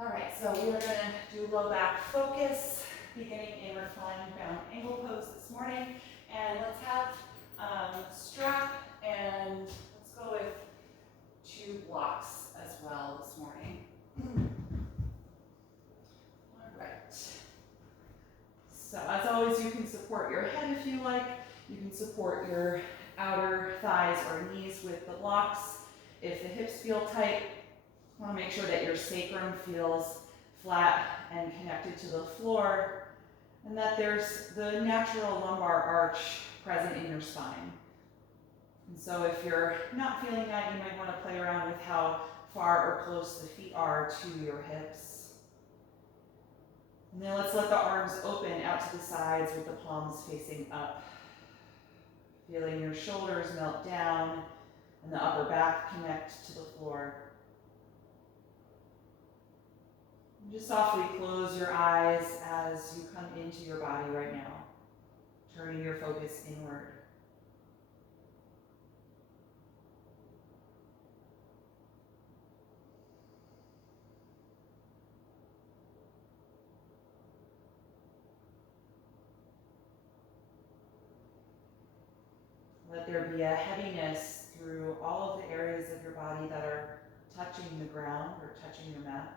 All right, so we are gonna do low back focus, beginning a reclined bound angle pose this morning. And let's have strap, and let's go with 2 blocks as well this morning. All right. So as always, you can support your head if you like. You can support your outer thighs or knees with the blocks. If the hips feel tight, you want to make sure that your sacrum feels flat and connected to the floor, and that there's the natural lumbar arch present in your spine. And so if you're not feeling that, you might want to play around with how far or close the feet are to your hips. And then let's let the arms open out to the sides with the palms facing up. Feeling your shoulders melt down and the upper back connect to the floor. And just softly close your eyes as you come into your body right now, turning your focus inward. Let there be a heaviness through all of the areas of your body that are touching the ground or touching your mat.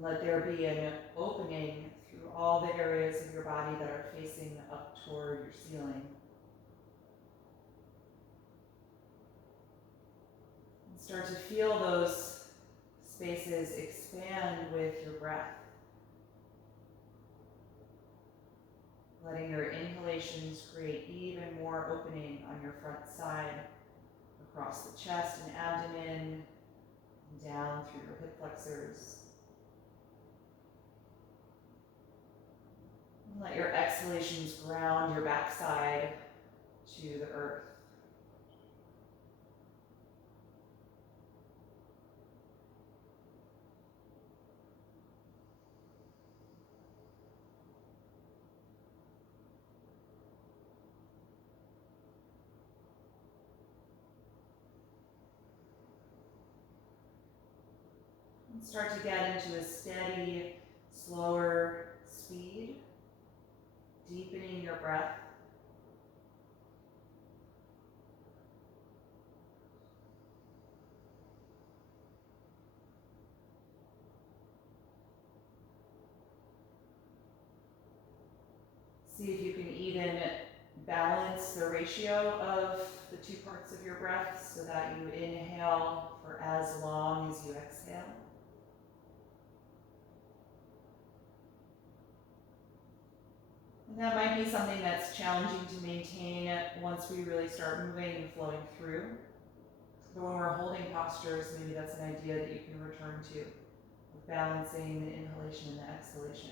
Let there be an opening through all the areas of your body that are facing up toward your ceiling. And start to feel those spaces expand with your breath. Letting your inhalations create even more opening on your front side, across the chest and abdomen, and down through your hip flexors. And let your exhalations ground your backside to the earth. And start to get into a steady, slower speed, deepening your breath. See if you can even balance the ratio of the 2 parts of your breath so that you inhale for as long as you exhale. And that might be something that's challenging to maintain once we really start moving and flowing through. But when we're holding postures, maybe that's an idea that you can return to, of balancing the inhalation and the exhalation.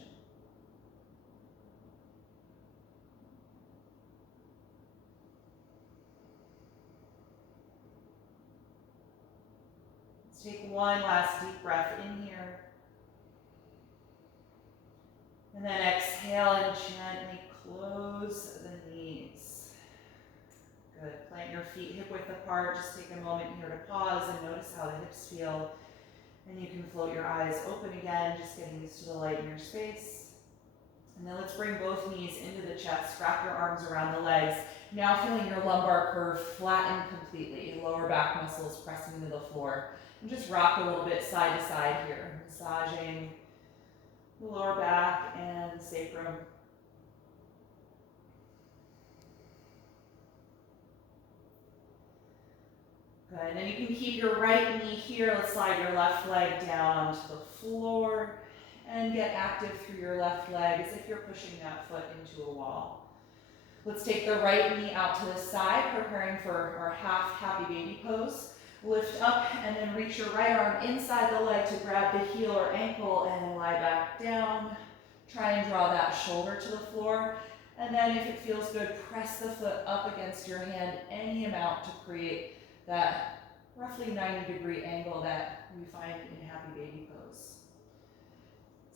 Let's take one last deep breath in here. And then exhale and gently close the knees. Good. Plant your feet hip width apart. Just take a moment here to pause and notice how the hips feel. And you can float your eyes open again, just getting used to the light in your space. And then let's bring both knees into the chest. Wrap your arms around the legs. Now feeling your lumbar curve flatten completely. Lower back muscles pressing into the floor. And just rock a little bit side to side here, massaging the lower back and sacrum. Good, and then you can keep your right knee here. Let's slide your left leg down onto the floor and get active through your left leg as if you're pushing that foot into a wall. Let's take the right knee out to the side, preparing for our half happy baby pose. Lift up and then reach your right arm inside the leg to grab the heel or ankle and then lie back down. Try and draw that shoulder to the floor. And then if it feels good, press the foot up against your hand any amount to create that roughly 90-degree angle that we find in happy baby pose.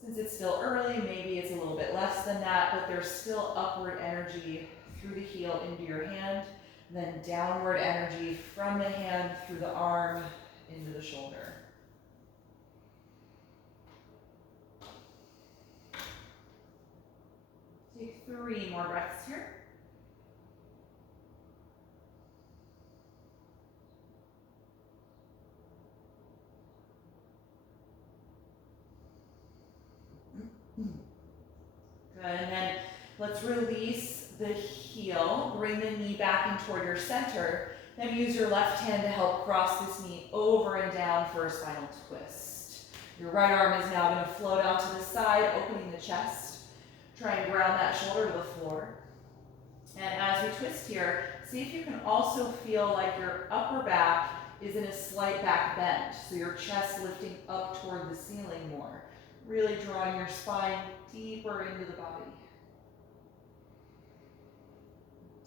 Since it's still early, maybe it's a little bit less than that, but there's still upward energy through the heel into your hand, then downward energy from the hand through the arm into the shoulder. Take 3 more breaths here. Good, and then let's release the heel, bring the knee back in toward your center, then use your left hand to help cross this knee over and down for a spinal twist. Your right arm is now going to float out to the side, opening the chest. Try and ground that shoulder to the floor. And as we twist here, see if you can also feel like your upper back is in a slight back bend, so your chest lifting up toward the ceiling more. Really drawing your spine deeper into the body.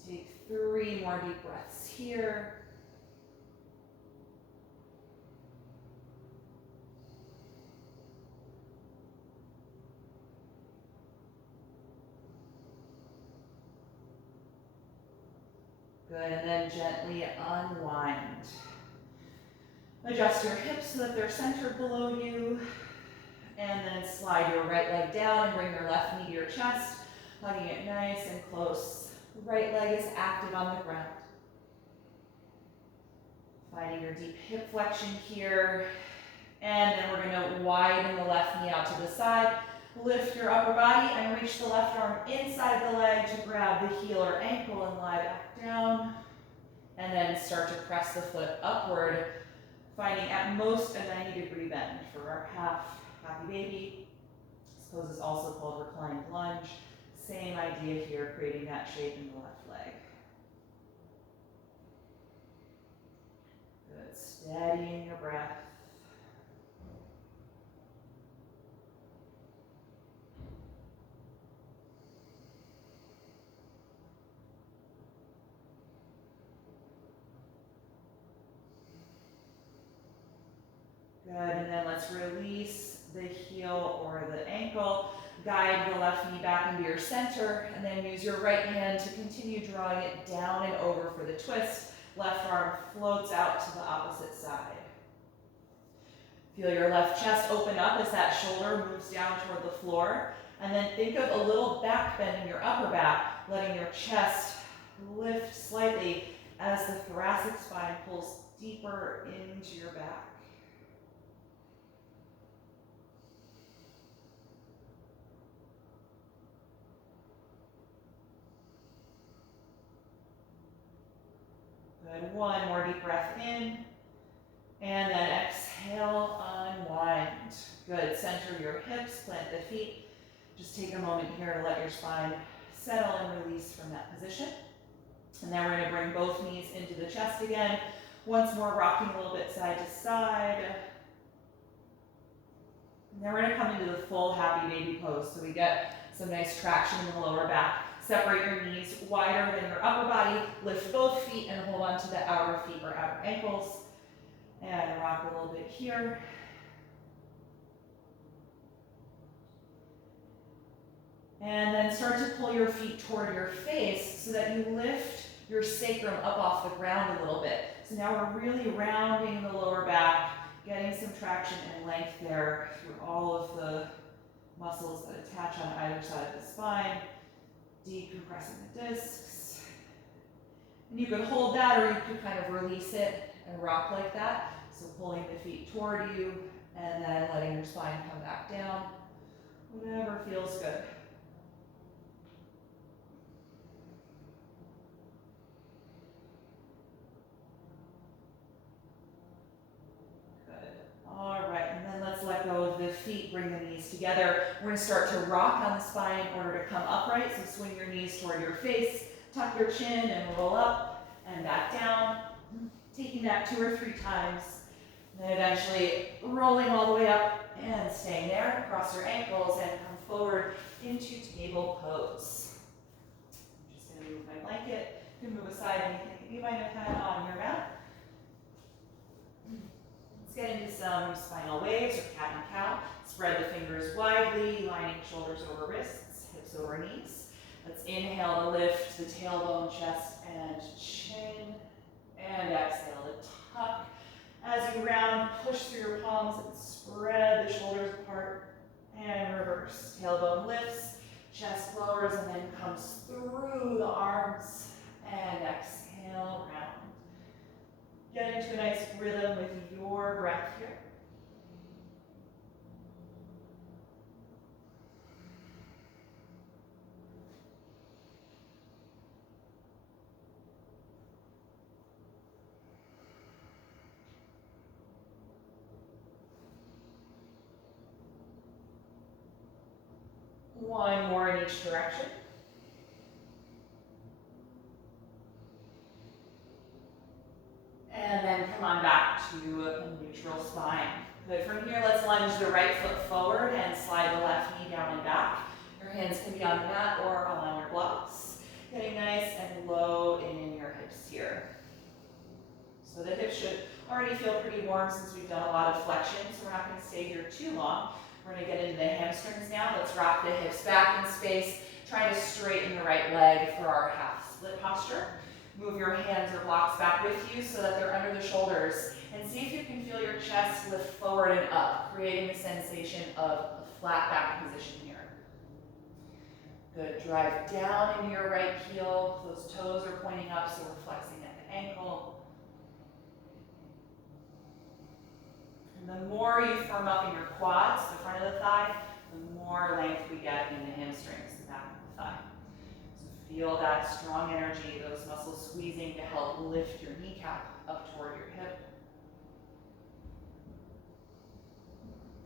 Take 3 more deep breaths here. Good, and then gently unwind. Adjust your hips so that they're centered below you. And then slide your right leg down and bring your left knee to your chest, hugging it nice and close. Right leg is active on the ground. Finding your deep hip flexion here. And then we're going to widen the left knee out to the side. Lift your upper body and reach the left arm inside the leg to grab the heel or ankle and lie back down. And then start to press the foot upward, finding at most a 90-degree bend for our happy baby. This pose is also called reclined lunge. Same idea here, creating that shape in the left leg. Good, steadying your breath. Good, and then let's release the heel or the ankle. Guide the left knee back into your center, and then use your right hand to continue drawing it down and over for the twist. Left arm floats out to the opposite side. Feel your left chest open up as that shoulder moves down toward the floor. And then think of a little back bend in your upper back, letting your chest lift slightly as the thoracic spine pulls deeper into your back. Good, 1 more deep breath in, and then exhale, unwind. Good, center your hips, plant the feet. Just take a moment here to let your spine settle and release from that position. And then we're going to bring both knees into the chest again. Once more, rocking a little bit side to side. And then we're going to come into the full happy baby pose, so we get some nice traction in the lower back. Separate your knees wider than your upper body. Lift both feet and hold on to the outer feet or outer ankles. And rock a little bit here. And then start to pull your feet toward your face so that you lift your sacrum up off the ground a little bit. So now we're really rounding the lower back, getting some traction and length there through all of the muscles that attach on either side of the spine. Decompressing the discs. And you could hold that, or you could kind of release it and rock like that. So pulling the feet toward you and then letting your spine come back down. Whatever feels good. All right, and then let's let go of the feet, bring the knees together. We're going to start to rock on the spine in order to come upright. So swing your knees toward your face, tuck your chin and roll up and back down. Taking that 2 or 3 times. And then eventually rolling all the way up and staying there. Cross your ankles and come forward into table pose. I'm just going to move my blanket. You can move aside anything that you might have had on your mat. Let's get into some spinal waves or cat and cow. Spread the fingers widely, lining shoulders over wrists, hips over knees. Let's inhale to lift the tailbone, chest, and chin. And exhale to tuck. As you round, push through your palms and spread the shoulders apart. And reverse. Tailbone lifts, chest lowers, and then comes through the arms. And exhale, round. Get into a nice rhythm with your breath here. One more in each direction. And then come on back to a neutral spine. Good. From here, let's lunge the right foot forward and slide the left knee down and back. Your hands can be on the mat or on your blocks. Getting nice and low in your hips here. So the hips should already feel pretty warm since we've done a lot of flexion, so we're not going to stay here too long. We're going to get into the hamstrings now. Let's rock the hips back in space, trying to straighten the right leg for our half split posture. Move your hands or blocks back with you so that they're under the shoulders. And see if you can feel your chest lift forward and up, creating the sensation of a flat back position here. Good. Drive down into your right heel. Those toes are pointing up, so we're flexing at the ankle. And the more you firm up in your quads, the front of the thigh, the more length we get in the hamstrings, the back of the thigh. So feel that strong energy, those muscles squeezing to help lift your kneecap up toward your hip.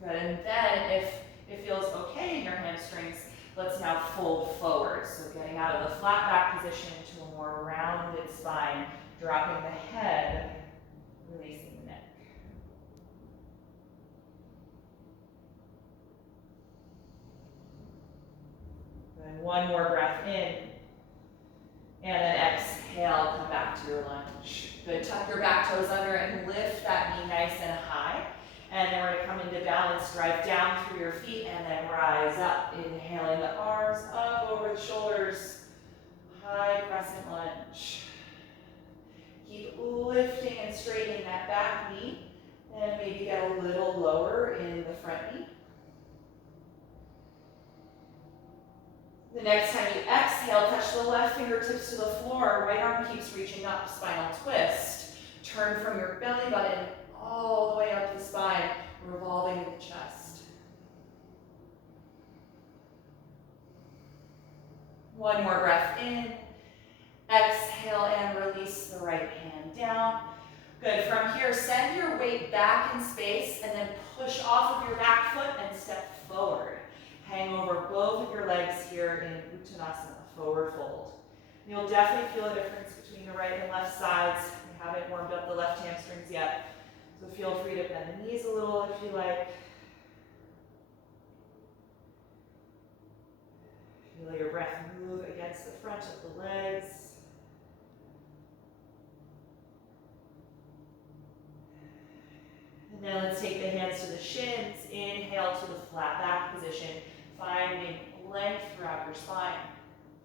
Good, and then if it feels okay in your hamstrings, let's now fold forward. So getting out of the flat back position to a more rounded spine, dropping the head, releasing the neck. Good, one more breath in. And then exhale, come back to your lunge. Good, tuck your back toes under and lift that knee nice and high. And then we're going to come into balance, drive down through your feet, and then rise up. Inhaling the arms up over the shoulders. High crescent lunge. Keep lifting and straightening that back knee. And maybe get a little lower in the front knee. The next time you exhale, touch the left fingertips to the floor. Right arm keeps reaching up, spinal twist. Turn from your belly button all the way up the spine, revolving the chest. One more breath in. Exhale and release the right hand down. Good. From here, send your weight back in space and then push off of your back foot and step forward. Hang over both of your legs here in Uttanasana, forward fold. You'll definitely feel a difference between the right and left sides. We haven't warmed up the left hamstrings yet. So feel free to bend the knees a little if you like. Feel your breath move against the front of the legs. And then let's take the hands to the shins. Inhale to the flat back position, finding length throughout your spine.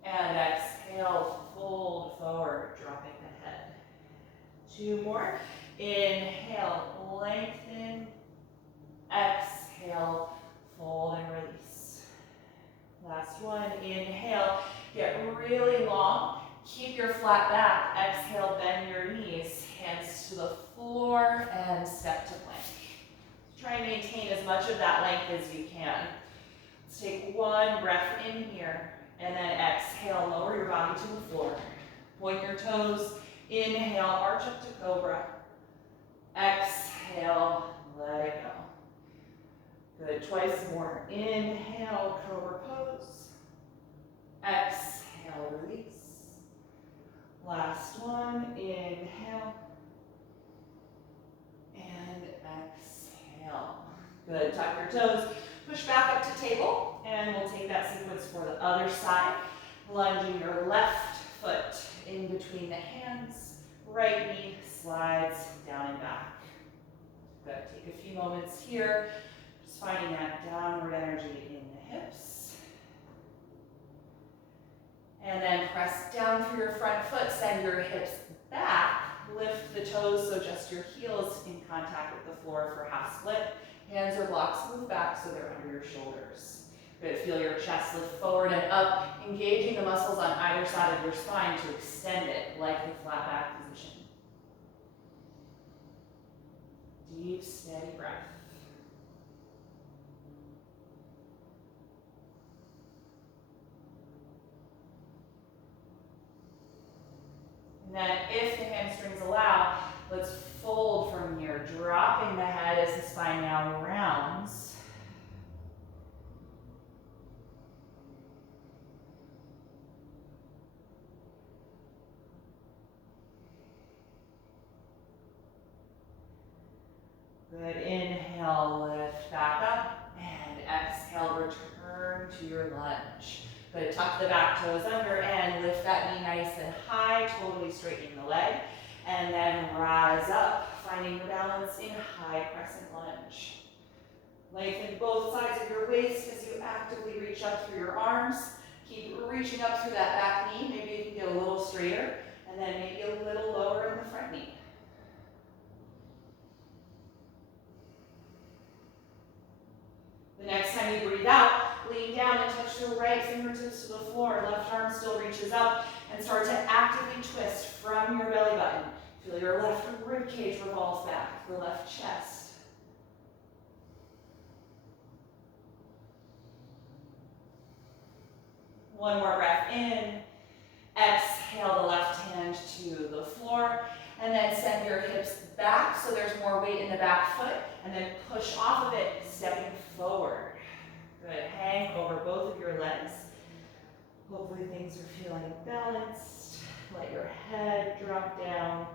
And exhale, fold forward, dropping the head. Two more. Inhale, lengthen. Exhale, fold and release. Last one. Inhale, get really long. Keep your flat back. Exhale, bend your knees. Hands to the floor and step to plank. Try and maintain as much of that length as you can. Let's take one breath in here. And then exhale, lower your body to the floor. Point your toes. Inhale, arch up to cobra. Exhale, let it go. Good, twice more. Inhale, cobra pose. Exhale, release. Last one, inhale. And exhale. Good, tuck your toes. Push back up to table, and we'll take that sequence for the other side. Lunging your left foot in between the hands. Right knee slides down and back. Good. Take a few moments here, just finding that downward energy in the hips. And then press down through your front foot, send your hips back, lift the toes so just your heels in contact with the floor for half split. Hands or blocks move back so they're under your shoulders. Good, feel your chest lift forward and up, engaging the muscles on either side of your spine to extend it like the flat back position. Deep, steady breath. And then if the hamstrings allow, let's fold from here, dropping the head as the spine now rounds. Good, inhale, lift back up, and exhale, return to your lunge. Good, tuck the back toes under and lift that knee nice and high, totally straightening the leg. And then rise up, finding your balance in high crescent lunge. Lengthen both sides of your waist as you actively reach up through your arms. Keep reaching up through that back knee. Maybe you can get a little straighter, and then maybe a little lower in the front knee. The next time you breathe out, lean down and touch your right fingertips to the floor. Left arm still reaches up and start to actively twist from your belly button. Feel your left rib cage revolve back, the left chest. One more breath in. Exhale the left hand to the floor. And then send your hips back so there's more weight in the back foot. And then push off of it, stepping forward. Good, hang over both of your legs. Hopefully things are feeling balanced. Let your head drop down.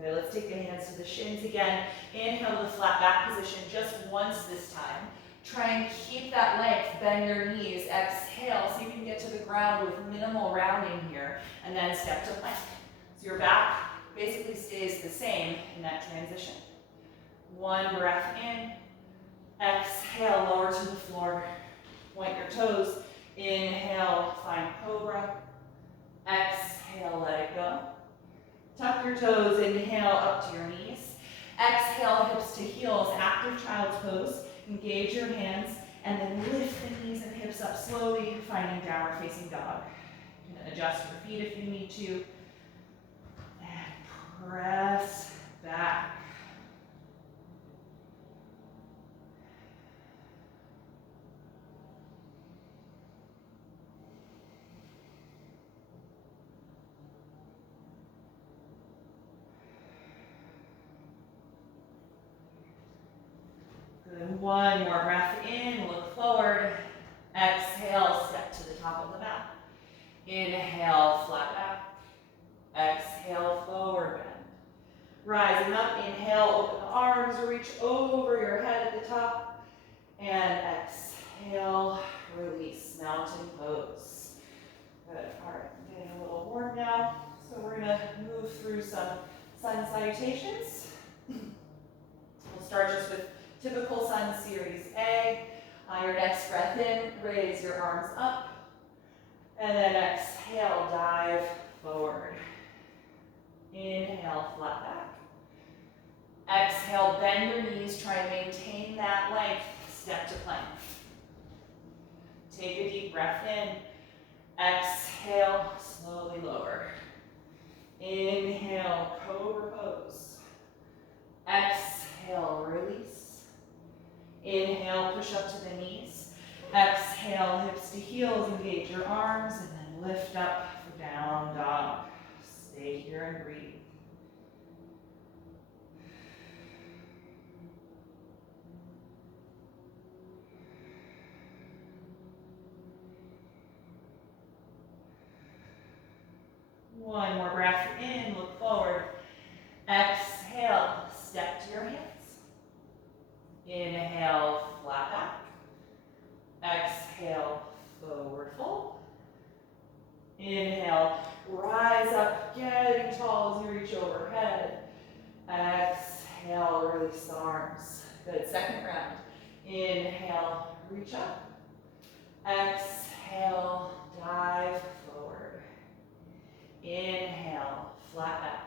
Good, let's take the hands to the shins again. Inhale to the flat back position just once this time. Try and keep that length, bend your knees. Exhale so you can get to the ground with minimal rounding here. And then step to plank. So your back basically stays the same in that transition. One breath in. Exhale, lower to the floor. Point your toes. Inhale, find cobra. Exhale, let it go. Tuck your toes, inhale up to your knees. Exhale, hips to heels, active child's pose. Engage your hands, and then lift the knees and hips up slowly, finding downward facing dog. You can adjust your feet if you need to. And press back. Good. One more breath in, look forward. Exhale, step to the top of the mat. Inhale, flat back. Exhale, forward bend. Rising up, inhale, open the arms, reach over your head at the top. And exhale, release, mountain pose. Good. All right, getting a little warm now. So we're gonna move through some sun salutations. We'll start just with typical sun series A. Your next breath in, raise your arms up. And then exhale, dive forward. Inhale, flat back. Exhale, bend your knees, try and maintain that length. Step to plank. Take a deep breath in. Exhale, slowly lower. Inhale, cobra pose. Exhale, release. Inhale, push up to the knees. Exhale, hips to heels, engage your arms, and then lift up for down dog. Stay here and breathe. One more breath in, look forward. Exhale, step to your hands. Inhale, flat back. Exhale, forward fold. Inhale, rise up, getting tall as you reach overhead. Exhale, release the arms. Good, second round. Inhale, reach up. Exhale, dive forward. Inhale, flat back.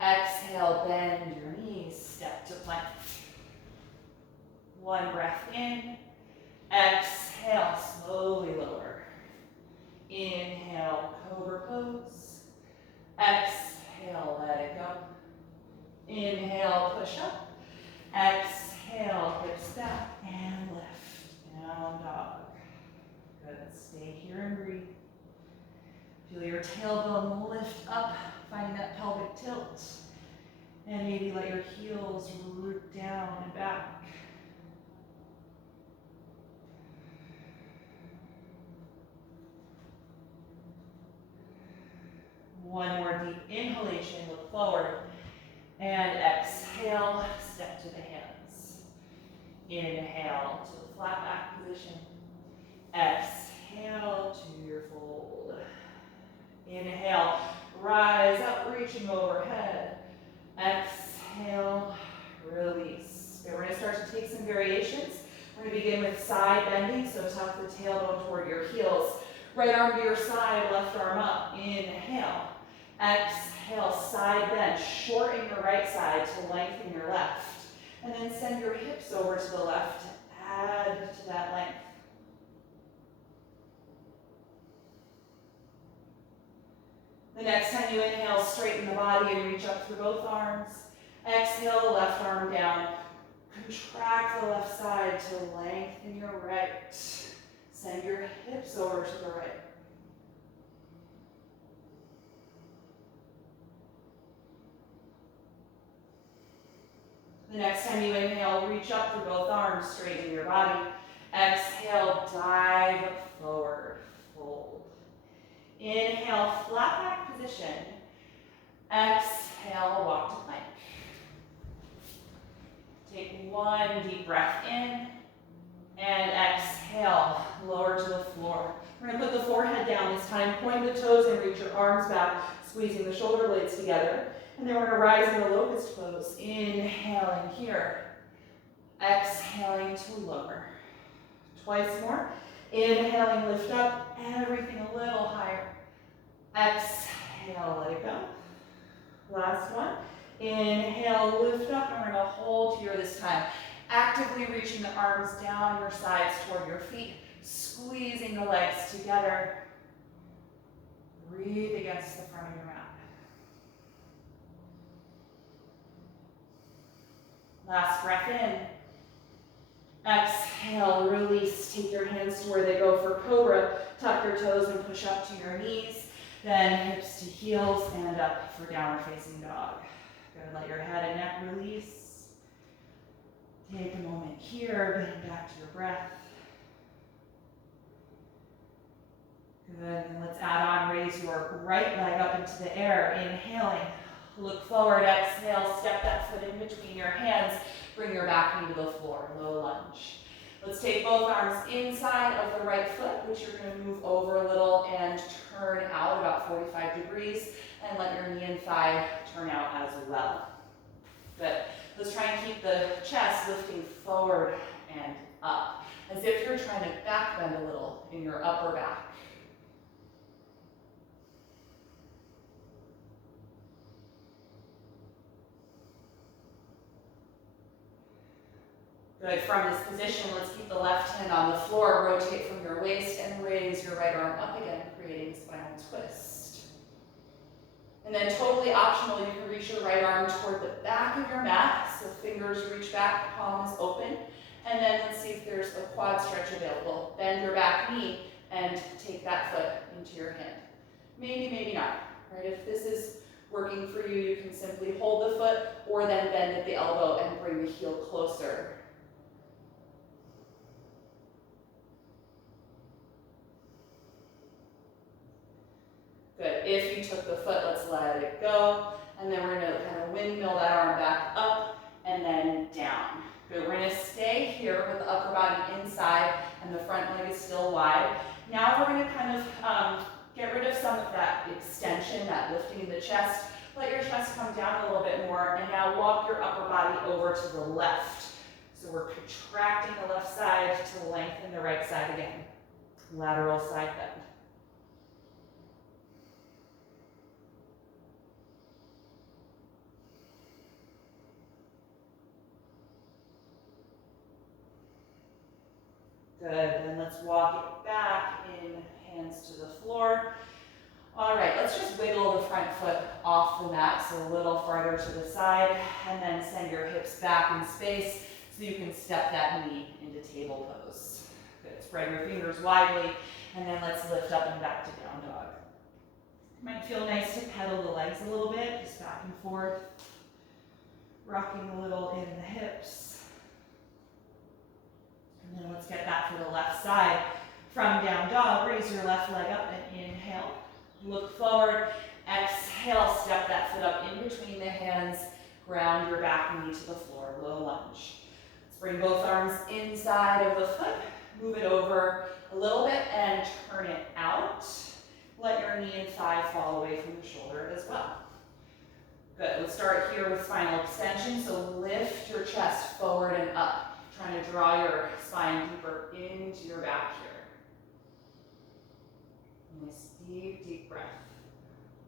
Exhale, bend your knees, step to plank. One breath in. Exhale, slowly lower. Inhale, cobra pose. Exhale, let it go. Inhale, push up. Exhale, hips back and lift. Down dog. Good, stay here and breathe. Feel your tailbone lift up, finding that pelvic tilt. And maybe let your heels root down and back. One more deep inhalation, look forward. And exhale, step to the hands. Inhale to the flat back position. Exhale to your fold. Inhale, rise up, reaching overhead. Exhale, release. Okay, we're going to start to take some variations. We're going to begin with side bending, so tuck the tailbone toward your heels. Right arm to your side, left arm up. Inhale. Exhale, side bend. Shorten your right side to lengthen your left. And then send your hips over to the left to add to that length. The next time you inhale, straighten the body and reach up through both arms. Exhale, the left arm down. Contract the left side to lengthen your right. Send your hips over to the right. The next time you inhale, reach up through both arms, straighten your body. Exhale, dive forward, fold. Inhale, flat back position. Exhale, walk to plank. Take one deep breath in, and exhale, lower to the floor. We're going to put the forehead down this time, point the toes and reach your arms back, squeezing the shoulder blades together. And then we're going to rise into locust pose. Inhaling here. Exhaling to lower. Twice more. Inhaling, lift up. Everything a little higher. Exhale, let it go. Last one. Inhale, lift up. And we're going to hold here this time. Actively reaching the arms down your sides toward your feet. Squeezing the legs together. Breathe against the front of your mat. Last breath in. Exhale, release. Take your hands to where they go for cobra. Tuck your toes and push up to your knees. Then hips to heels and up for downward facing dog. Good, let your head and neck release. Take a moment here, bend back to your breath. Good, and let's add on, raise your right leg up into the air, inhaling. Look forward, exhale, step that foot in between your hands. Bring your back knee to the floor, low lunge. Let's take both arms inside of the right foot, which you're going to move over a little and turn out about 45 degrees. And let your knee and thigh turn out as well. Good. Let's try and keep the chest lifting forward and up, as if you're trying to back bend a little in your upper back. Good, from this position, let's keep the left hand on the floor, rotate from your waist, and raise your right arm up again, creating spinal twist. And then totally optional, you can reach your right arm toward the back of your mat, so fingers reach back, palms open, and then let's see if there's a quad stretch available. Bend your back knee and take that foot into your hand. Maybe, maybe not, right? If this is working for you, you can simply hold the foot or then bend at the elbow and bring the heel closer. Good. If you took the foot, let's let it go. And then we're going to kind of windmill that arm back up and then down. Good. We're going to stay here with the upper body inside and the front leg is still wide. Now we're going to kind of get rid of some of that extension, that lifting in the chest. Let your chest come down a little bit more. And now walk your upper body over to the left. So we're contracting the left side to lengthen the right side again. Lateral side bend. Good, then let's walk it back in, hands to the floor. All right, let's just wiggle the front foot off the mat, so a little farther to the side, and then send your hips back in space so you can step that knee into table pose. Good, spread your fingers widely, and then let's lift up and back to down dog. Might feel nice to pedal the legs a little bit, just back and forth, rocking a little in the hips. And then let's get that for the left side. From down dog, raise your left leg up and inhale. Look forward, exhale, step that foot up in between the hands, ground your back knee to the floor, low lunge. Let's bring both arms inside of the foot, move it over a little bit and turn it out. Let your knee and thigh fall away from the shoulder as well. Good, let's start here with spinal extension, so lift your chest forward and up, trying to draw your spine deeper into your back here. Nice deep, deep breath.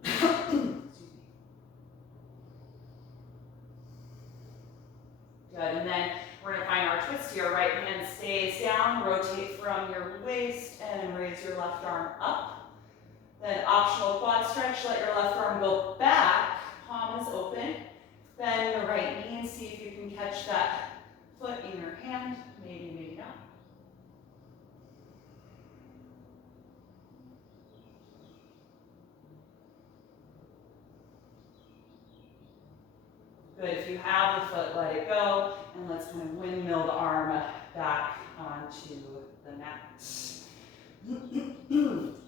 Excuse me. Good, and then we're gonna find our twist here. Right hand stays down, rotate from your waist and raise your left arm up. Then optional quad stretch, let your left arm go back, palm is open. Bend the right knee and see if you can catch that foot in your hand, maybe, maybe not. Good, if you have the foot, let it go, and let's kind of windmill the arm back onto the mat.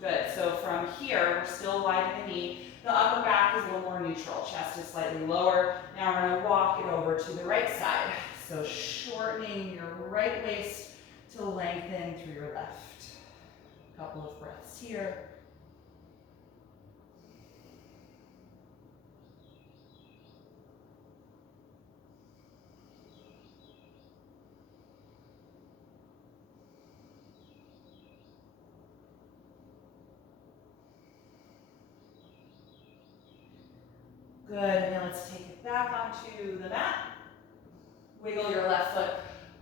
Good, so from here, we're still wide in the knee. The upper back is a little more neutral, chest is slightly lower. Now we're gonna walk it over to the right side. So shortening your right waist to lengthen through your left. A couple of breaths here. Good, and now let's take it back onto the mat. Wiggle your left foot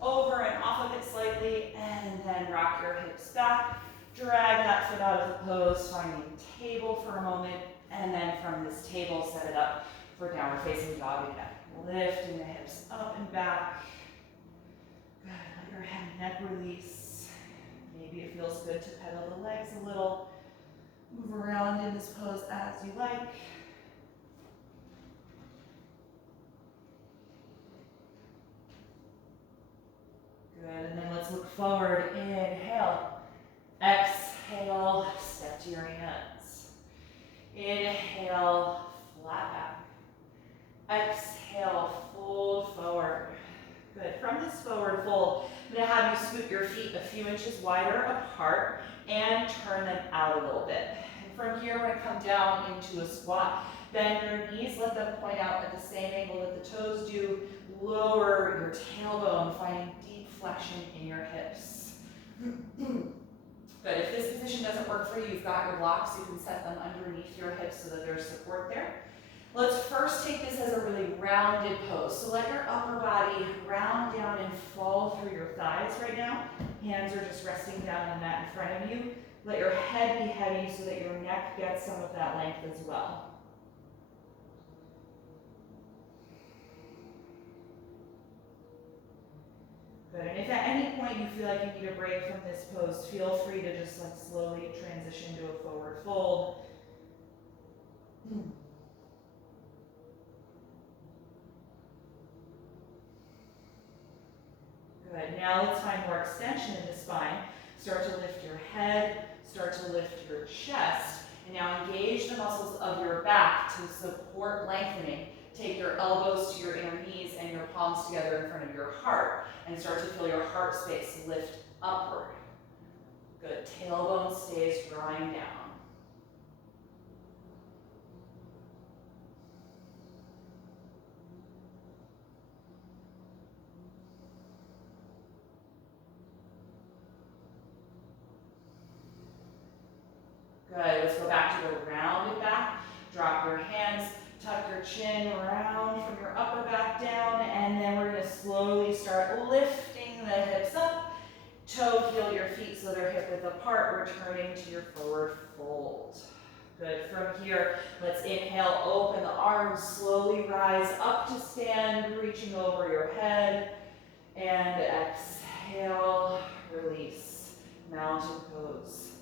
over and off of it slightly, and then rock your hips back. Drag that foot out of the pose, finding table for a moment, and then from this table, set it up for downward facing dog again. Lifting the hips up and back. Good, let your head and neck release. Maybe it feels good to pedal the legs a little. Move around in this pose as you like. Good, and then let's look forward. Inhale. Exhale, step to your hands. Inhale, flat back. Exhale, fold forward. Good, from this forward fold, I'm gonna have you scoot your feet a few inches wider apart and turn them out a little bit. And from here, we're gonna come down into a squat. Bend your knees, let them point out at the same angle that the toes do. Lower your tailbone, finding deep flexion in your hips. Good, if this position doesn't work for you, you've got your blocks, you can set them underneath your hips so that there's support there. Let's first take this as a really rounded pose. So let your upper body round down and fall through your thighs right now. Hands are just resting down on the mat in front of you. Let your head be heavy so that your neck gets some of that length as well. Good, and if at any point you feel like you need a break from this pose, feel free to just like slowly transition to a forward fold. Good, now let's find more extension in the spine. Start to lift your head, start to lift your chest, and now engage the muscles of your back to support lengthening. Take your elbows to your inner knees and your palms together in front of your heart, and start to feel your heart space lift upward. Good, tailbone stays drawing down. Good, let's go back to the rounded back. Drop your hands, tuck your chin round from your upper back down, and then we're gonna slowly start lifting the hips up. Toe heel your feet so they're hip width apart, returning to your forward fold. Good, from here, let's inhale, open the arms, slowly rise up to stand, reaching over your head, and exhale, release, mountain pose.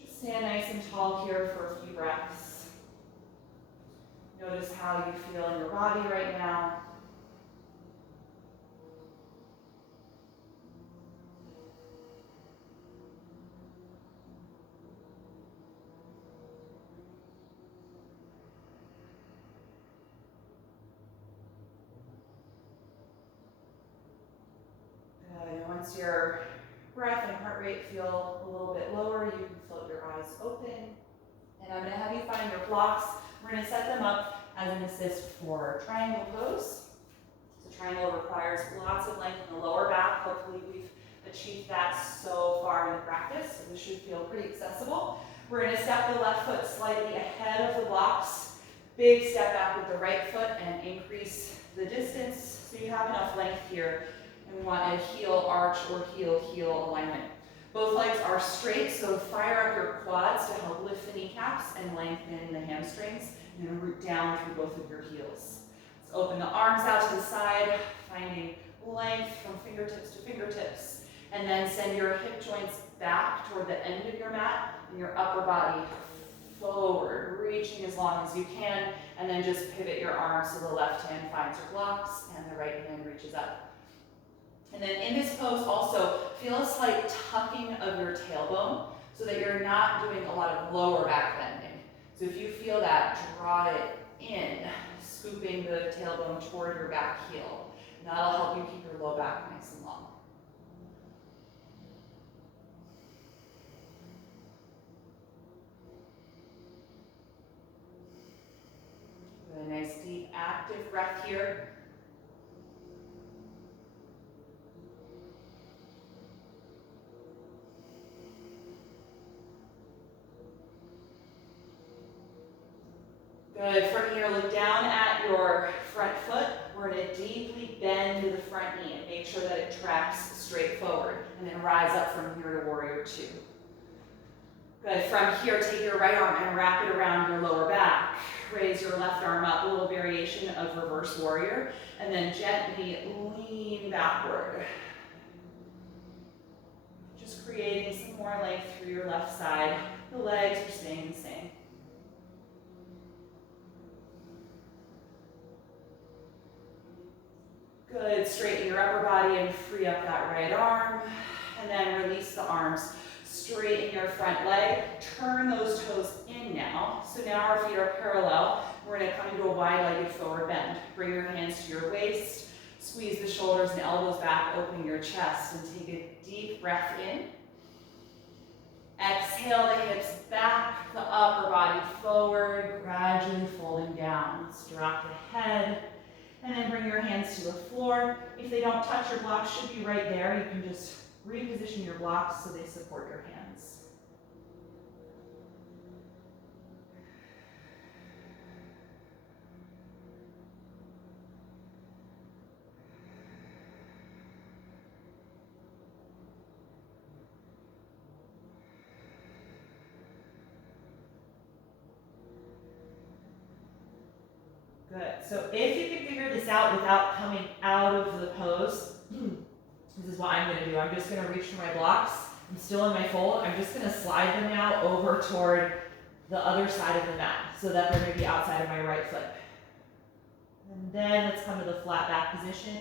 Just stand nice and tall here for a few breaths. Notice how you feel in your body right now. Once your breath and heart rate feel a little bit lower, you can float your eyes open. And I'm going to have you find your blocks. We're going to set them up as an assist for triangle pose. So triangle requires lots of length in the lower back. Hopefully we've achieved that so far in the practice. So this should feel pretty accessible. We're going to step the left foot slightly ahead of the blocks. Big step back with the right foot and increase the distance so you have enough length here. And we want a heel arch or heel alignment. Both legs are straight, so fire up your quads to help lift the kneecaps and lengthen the hamstrings, and then root down through both of your heels. Let's open the arms out to the side, finding length from fingertips to fingertips, and then send your hip joints back toward the end of your mat and your upper body forward, reaching as long as you can, and then just pivot your arms so the left hand finds your blocks and the right hand reaches up. And then in this pose also, feel a slight tucking of your tailbone so that you're not doing a lot of lower back bending. So if you feel that, draw it in, scooping the tailbone toward your back heel. And that'll help you keep your low back nice and long. A nice deep active breath here. Good, from here, look down at your front foot. We're going to deeply bend the front knee and make sure that it tracks straight forward. And then rise up from here to warrior two. Good, from here, take your right arm and wrap it around your lower back. Raise your left arm up, a little variation of reverse warrior. And then gently lean backward. Just creating some more length through your left side. The legs are staying the same. Good, straighten your upper body and free up that right arm. And then release the arms. Straighten your front leg. Turn those toes in now. So now our feet are parallel. We're going to come into a wide-legged forward bend. Bring your hands to your waist. Squeeze the shoulders and elbows back, opening your chest. And take a deep breath in. Exhale the hips back, the upper body forward, gradually folding down. Let's drop the head. And then bring your hands to the floor. If they don't touch, your blocks should be right there. You can just reposition your blocks so they support your hands. Good. So if you can figure this out without coming out of the pose, this is what I'm going to do. I'm just going to reach for my blocks. I'm still in my fold. I'm just going to slide them now over toward the other side of the mat so that they're going to be outside of my right foot. And then let's come to the flat back position.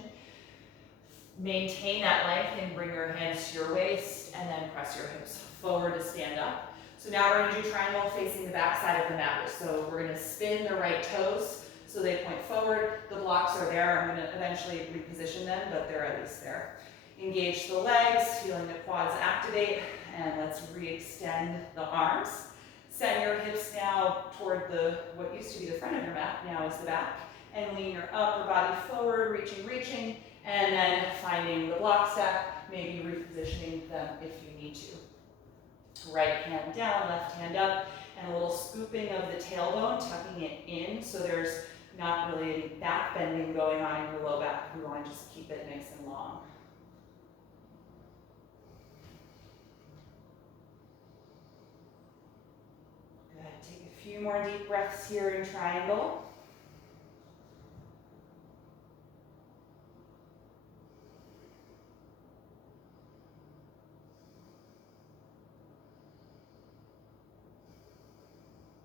Maintain that length and bring your hands to your waist and then press your hips forward to stand up. So now we're going to do triangle facing the back side of the mat. So we're going to spin the right toes so they point forward. The blocks are there. I'm going to eventually reposition them, but they're at least there. Engage the legs, feeling the quads activate, and let's re-extend the arms. Send your hips now toward what used to be the front of your mat, now is the back, and lean your upper body forward, reaching, and then finding the block stack, maybe repositioning them if you need to. right hand down, left hand up, and a little scooping of the tailbone, tucking it in so there's not really any back bending going on in your low back. We want to just keep it nice and long. Good. Take a few more deep breaths here in triangle.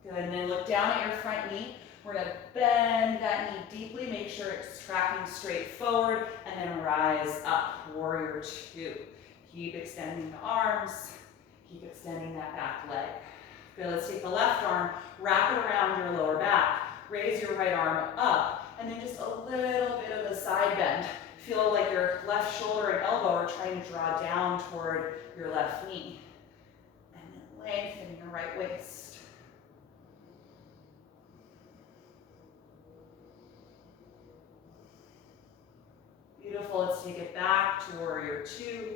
Good, and then look down at your front knee. We're gonna bend that knee deeply, make sure it's tracking straight forward, and then rise up, warrior two. Keep extending the arms, keep extending that back leg. Good, let's take the left arm, wrap it around your lower back, raise your right arm up, and then just a little bit of a side bend. Feel like your left shoulder and elbow are trying to draw down toward your left knee. And then lengthen your right waist. Beautiful, let's take it back to warrior two.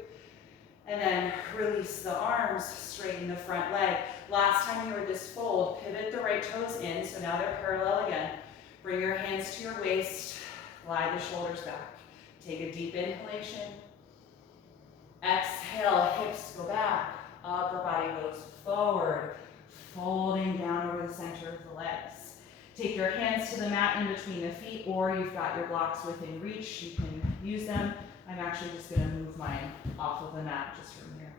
And then release the arms, straighten the front leg. Last time you were this fold, pivot the right toes in, so now they're parallel again. Bring your hands to your waist, glide the shoulders back. Take a deep inhalation. Exhale, hips go back, upper body goes forward, folding down over the center of the legs. Take your hands to the mat in between the feet, or you've got your blocks within reach, you can use them. I'm actually just gonna move mine off of the mat just from here.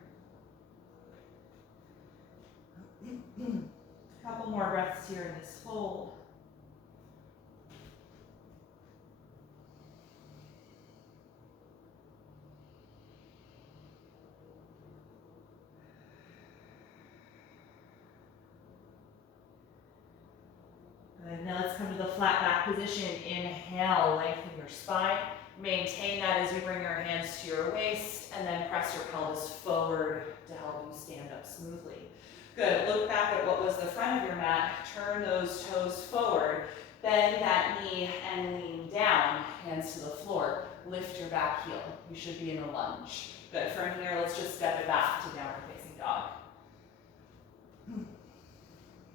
A couple more breaths here in this fold. Good, now let's come to the flat back position. Inhale, lengthen your spine. Maintain that as you bring your hands to your waist, and then press your pelvis forward to help you stand up smoothly. Good, look back at what was the front of your mat, turn those toes forward, bend that knee and lean down, hands to the floor. Lift your back heel, you should be in a lunge. Good, from here, let's just step it back to downward facing dog.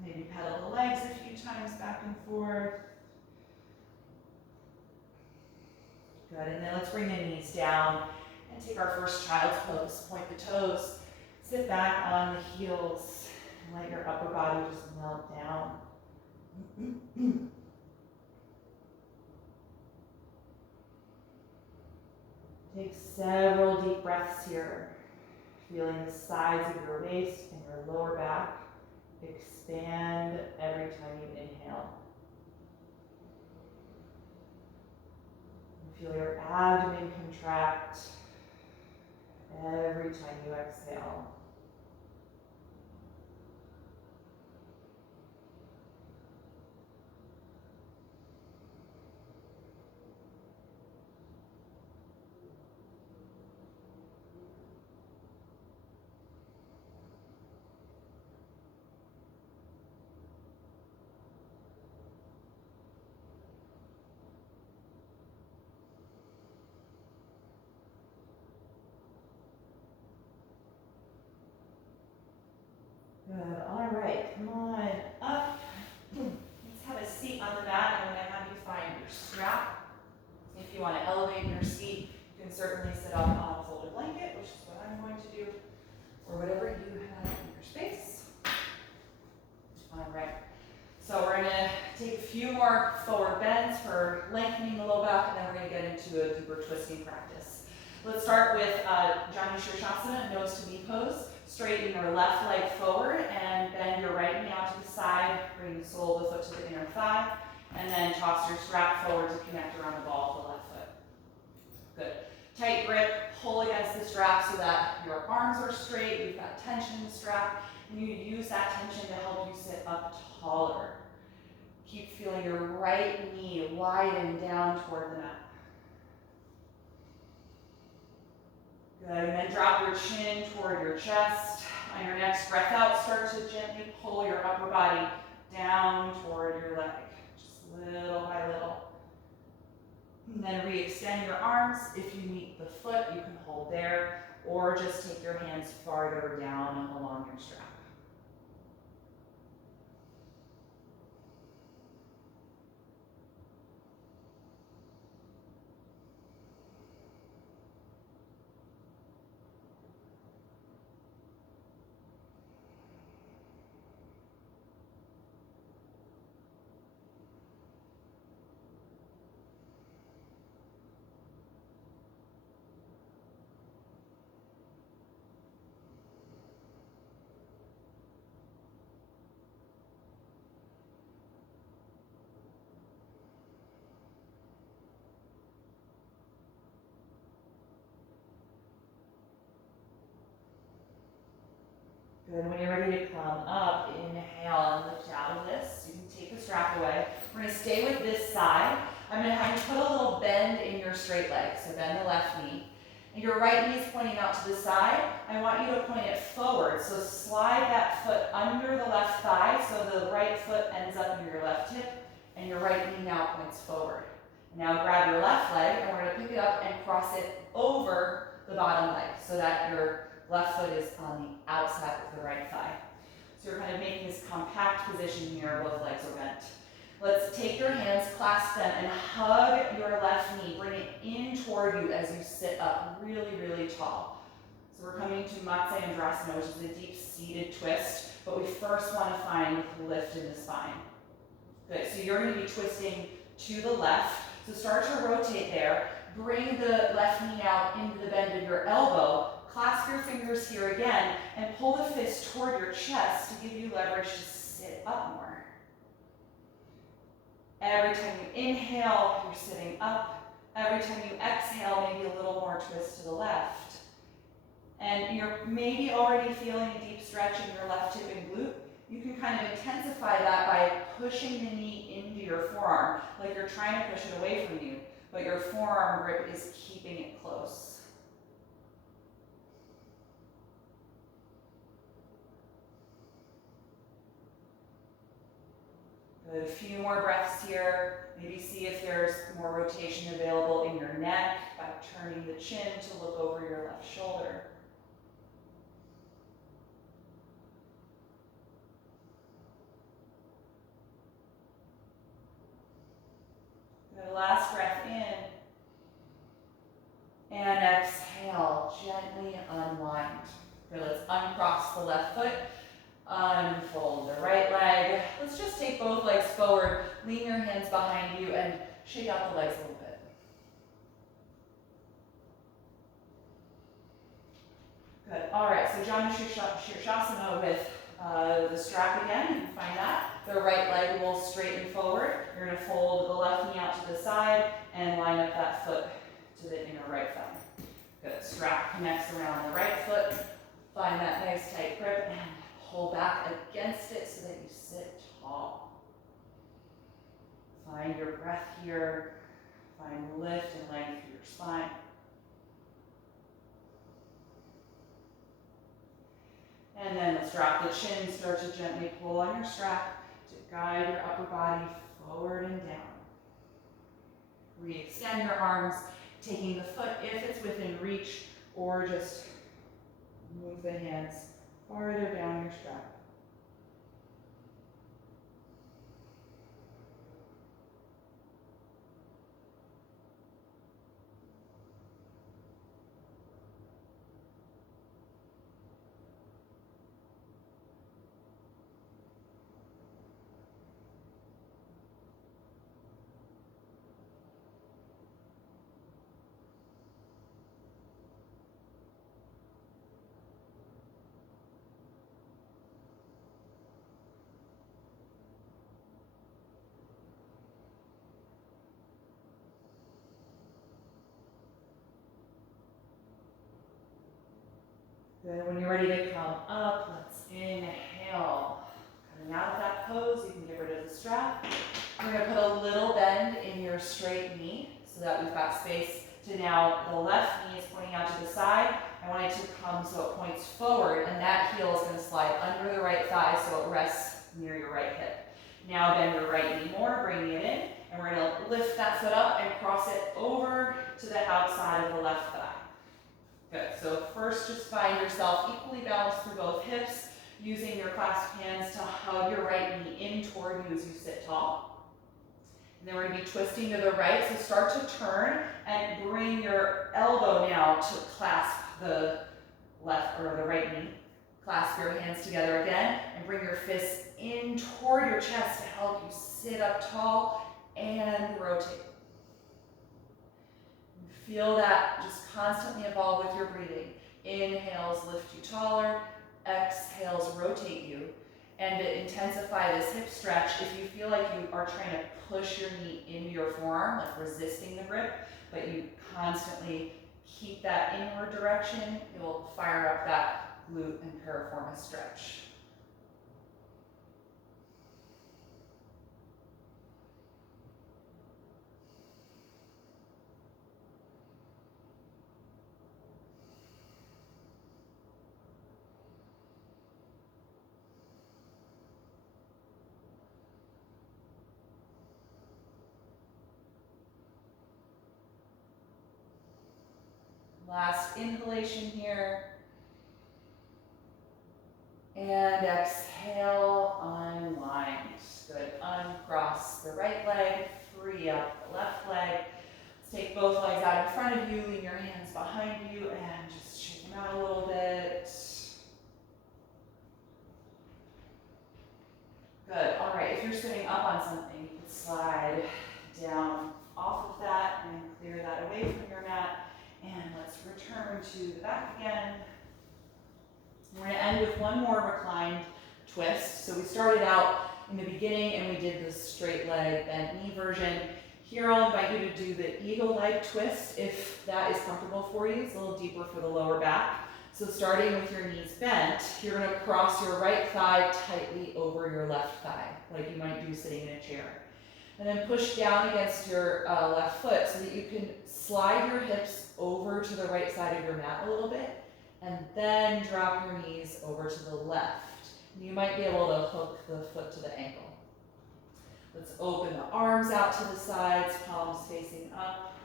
Maybe pedal the legs a few times back and forth. Good, and then let's bring the knees down and take our first child's pose. Point the toes, sit back on the heels, and let your upper body just melt down. Take several deep breaths here, feeling the sides of your waist and your lower back expand every time you inhale. Feel your abdomen contract every time you exhale. Good, all right, come on up. Let's have a seat on the mat. I'm gonna have you find your strap. If you wanna elevate your seat, you can certainly sit up on a folded blanket, which is what I'm going to do, or whatever you have in your space. All right, so we're gonna take a few more forward bends for lengthening the low back, and then we're gonna get into a deeper twisting practice. Let's start with Jani Shirshasana, nose to knee pose. Straighten your left leg forward and bend your right knee out to the side. Bring the sole of the foot to the inner thigh. And then toss your strap forward to connect around the ball of the left foot. Good. Tight grip, pull against the strap so that your arms are straight. You've got tension in the strap. And you use that tension to help you sit up taller. Keep feeling your right knee widen down toward the mat. Good, and then drop your chin toward your chest. On your next breath out, start to gently pull your upper body down toward your leg, just little by little. And then re-extend your arms. If you meet the foot, you can hold there, or just take your hands farther down along your strap. Good, when you're ready to come up, inhale and lift out of this. You can take the strap away. We're gonna stay with this side. I'm gonna have you put a little bend in your straight leg, so bend the left knee. And your right knee is pointing out to the side. I want you to point it forward, so slide that foot under the left thigh so the right foot ends up near your left hip, and your right knee now points forward. Now grab your left leg, and we're gonna pick it up and cross it over the bottom leg so that your left foot is on the outside of the right thigh. So you're kind of making this compact position here, both legs are bent. Let's take your hands, clasp them, and hug your left knee. Bring it in toward you as you sit up really, really tall. So we're coming to Matsyendrasana, which is a deep seated twist, but we first want to find lift in the spine. Good, so you're going to be twisting to the left. So start to rotate there. Bring the left knee out into the bend of your elbow. Clasp your fingers here again, and pull the fist toward your chest to give you leverage to sit up more. Every time you inhale, you're sitting up. Every time you exhale, maybe a little more twist to the left. And you're maybe already feeling a deep stretch in your left hip and glute. You can kind of intensify that by pushing the knee into your forearm, like you're trying to push it away from you, but your forearm grip is keeping it close. Good. A few more breaths here. Maybe see if there's more rotation available in your neck by turning the chin to look over your left shoulder. Good. Last breath in. And exhale, gently unwind. Good. Let's uncross the left foot. Unfold the right leg. Let's just take both legs forward, lean your hands behind you, and shake out the legs a little bit. Good. All right, so Janu Shirshasana with the strap again. You can find that. The right leg will straighten forward. You're going to fold the left knee out to the side and line up that foot to the inner right thigh. Good. Strap connects around the right foot. Find that nice tight grip and pull back against it so that you sit tall. Find your breath here. Find lift and length through your spine. And then let's drop the chin. Start to gently pull on your strap to guide your upper body forward and down. Re-extend your arms, taking the foot if it's within reach, or just move the hands farther down your strap. Good. When you're ready to come up, let's inhale. Coming out of that pose, you can get rid of the strap. We're going to put a little bend in your straight knee so that we've got space to now, the left knee is pointing out to the side. I want it to come so it points forward, and that heel is going to slide under the right thigh so it rests near your right hip. Now bend your right knee more, bringing it in, and we're going to lift that foot up and cross it over to the outside of the left thigh. Good, so first just find yourself equally balanced through both hips, using your clasped hands to hug your right knee in toward you as you sit tall. And then we're going to be twisting to the right, so start to turn and bring your elbow now to clasp the left or the right knee. Clasp your hands together again and bring your fists in toward your chest to help you sit up tall and rotate. Feel that just constantly evolve with your breathing. Inhales lift you taller, exhales rotate you. And to intensify this hip stretch, if you feel like you are trying to push your knee into your forearm, like resisting the grip, but you constantly keep that inward direction, you'll fire up that glute and piriformis stretch. Last inhalation here. And exhale, unwind. Good. Uncross the right leg, free up the left leg. Let's take both legs out in front of you, lean your hands behind you, and just shake them out a little bit. Good. All right, if you're sitting up on something, you can slide down off of that and clear that away from your mat. And let's return to the back again. We're going to end with one more reclined twist. So we started out in the beginning and we did the straight leg bent knee version. Here I'll invite you to do the eagle-like twist if that is comfortable for you. It's a little deeper for the lower back. So starting with your knees bent, you're going to cross your right thigh tightly over your left thigh, like you might do sitting in a chair. And then push down against your left foot so that you can slide your hips over to the right side of your mat a little bit. And then drop your knees over to the left. And you might be able to hook the foot to the ankle. Let's open the arms out to the sides, palms facing up.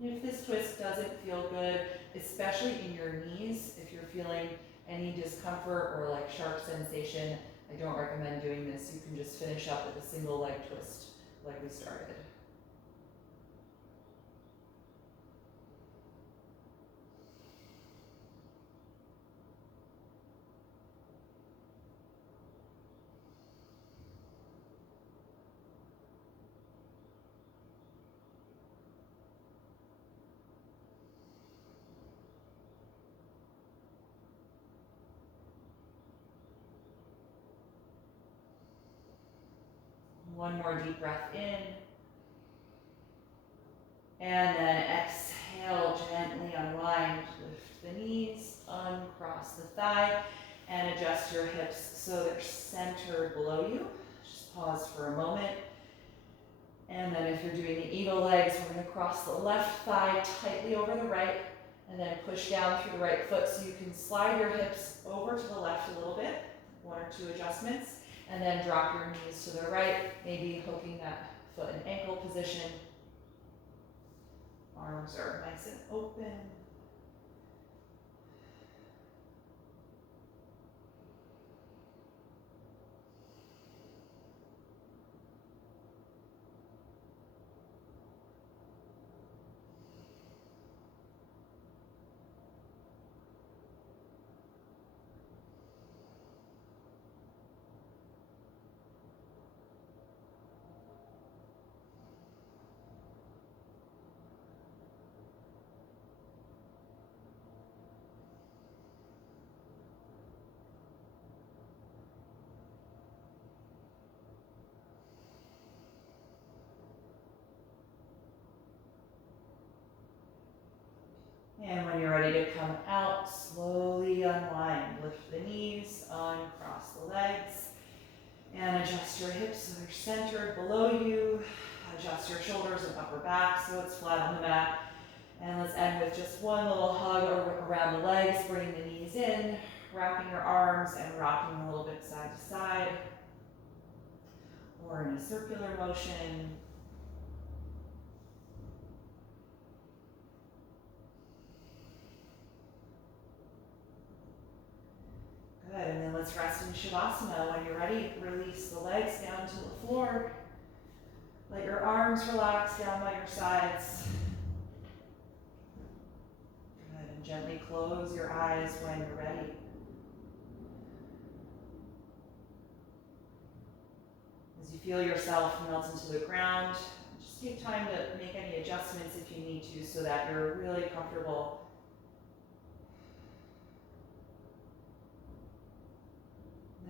And if this twist doesn't feel good, especially in your knees, if you're feeling any discomfort or like sharp sensation, I don't recommend doing this. You can just finish up with a single leg twist like we started. One more deep breath in. And then exhale, gently unwind, lift the knees, uncross the thigh, and adjust your hips so they're centered below you. Just pause for a moment. And then if you're doing the eagle legs, we're going to cross the left thigh tightly over the right, and then push down through the right foot so you can slide your hips over to the left a little bit, one or two adjustments, and then drop your knees to the right, maybe hooking that foot in ankle position. Arms are nice and open. And when you're ready to come out, slowly unwind. Lift the knees, uncross the legs, and adjust your hips so they're centered below you. Adjust your shoulders and upper back so it's flat on the mat. And let's end with just one little hug around the legs. Bring the knees in, wrapping your arms and rocking a little bit side to side, or in a circular motion. Good, and then let's rest in Shavasana. When you're ready, release the legs down to the floor. Let your arms relax down by your sides. Good, and gently close your eyes when you're ready. As you feel yourself melt into the ground, just take time to make any adjustments if you need to so that you're really comfortable.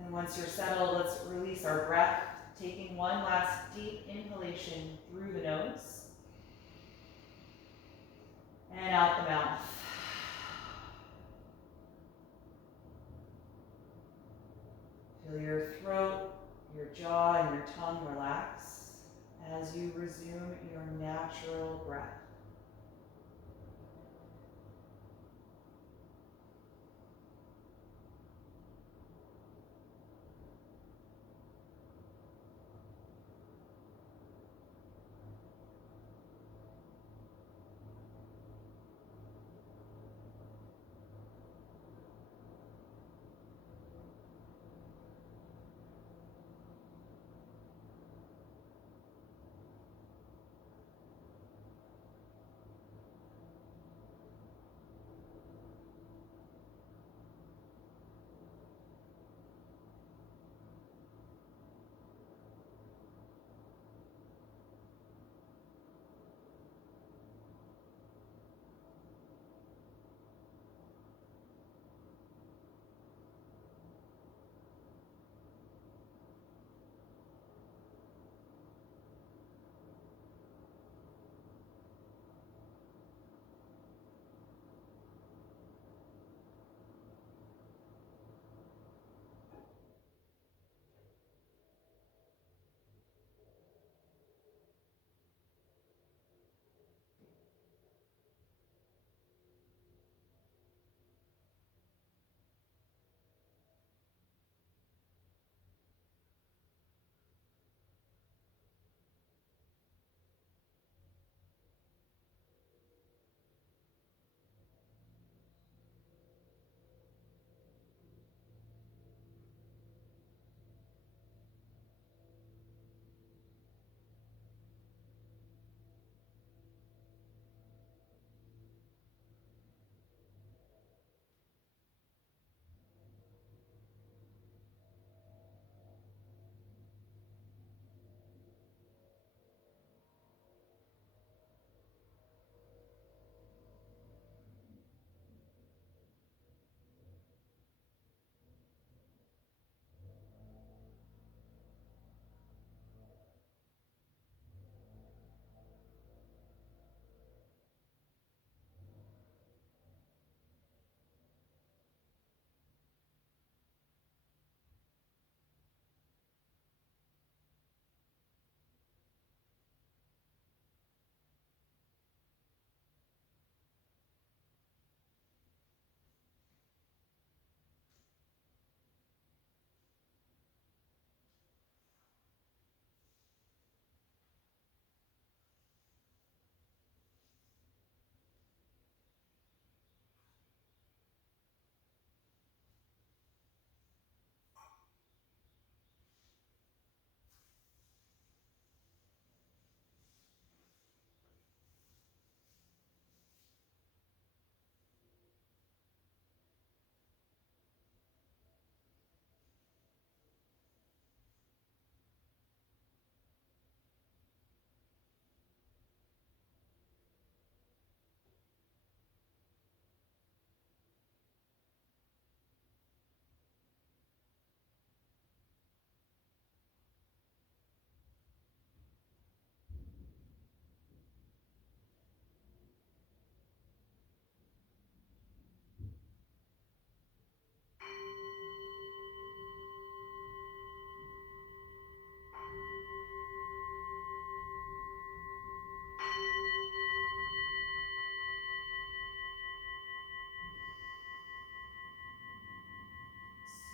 And once you're settled, let's release our breath Taking one last deep inhalation through the nose and out the mouth. Feel your throat, your jaw, and your tongue relax as you resume your natural breath.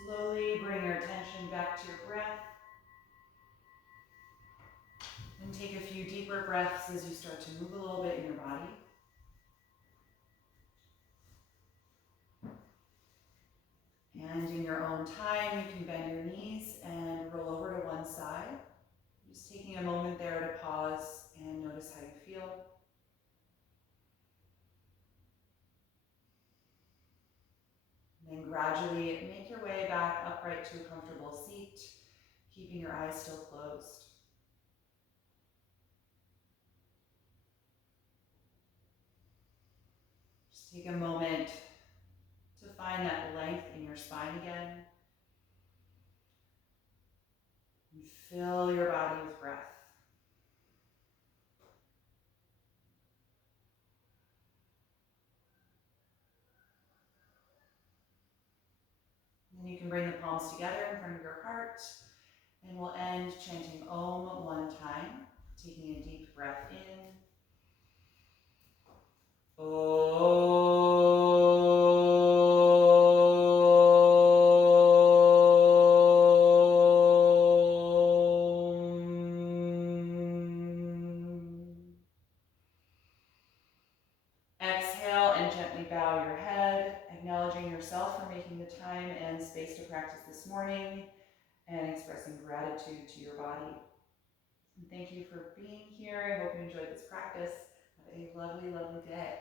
Slowly bring your attention back to your breath and take a few deeper breaths as you start to move a little bit in your body. And in your own time, you can bend your knees and roll over to one side. Just taking a moment there to pause and notice how you feel. And then gradually make your way back upright to a comfortable seat, keeping your eyes still closed. Just take a moment to find that length in your spine again. Fill your body with breath. And you can bring the palms together in front of your heart, and we'll end chanting Om one time, taking a deep breath in. Exhale and gently bow your head, acknowledging yourself for making the time and space to practice this morning and expressing gratitude to your body. And thank you for being here. I hope you enjoyed this practice. Have a lovely, lovely day.